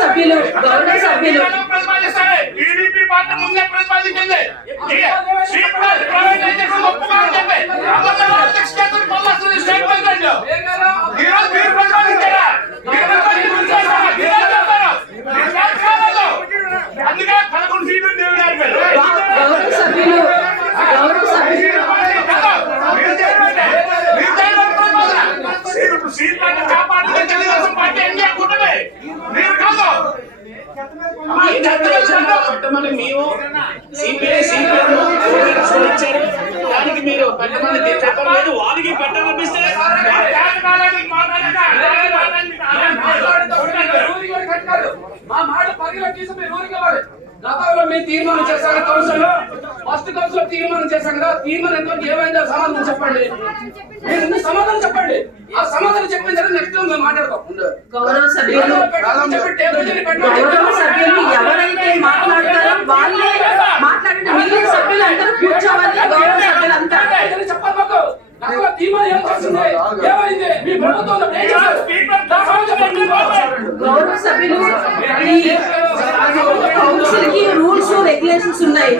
సభ్యులు గౌరవ సభ్యులు. టీడీపీ పార్టీ ముందే ప్రతిపాదించింది. స్ట్రీట్ ప్లాన్ పెట్టమని మేము సిపిఐ సిపిఎం ఇచ్చారు దానికి మీరు పెట్టమని చెప్పలేదు వాళ్ళకి పెట్టాలనిపిస్తే మా మాట పరిగణ తీసి మీరు ఊరికి గతంలో మేము తీర్మానం చేశారు కౌన్సిల్ ఫస్ట్ కౌన్సిల్ తీర్మానం చేశాం కదా? తీర్మానం ఎంతో ఏమైందో సమాధానం చెప్పండి. మీరు సమాధానం చెప్పండి? ఆ సమాధానం చెప్పిన తర్వాత నెక్స్ట్ మేము మాట్లాడతాం. గౌరవ సభ్యులు. గౌరవ సభ్యులు ఎవరైతే మాట్లాడతారో వాళ్ళే మాట్లాడండి. మిగిలిన సభ్యులు అందరూ కూర్చోవాలి. గౌరవ సభ్యులంతా ఏదైనా చెప్పాలి మాకు. గతంలో తీర్మానం ఏం ఏమైంది? మీ. గౌరవ సభ్యులు. రెగ్యులేషన్స్ ఉన్నాయి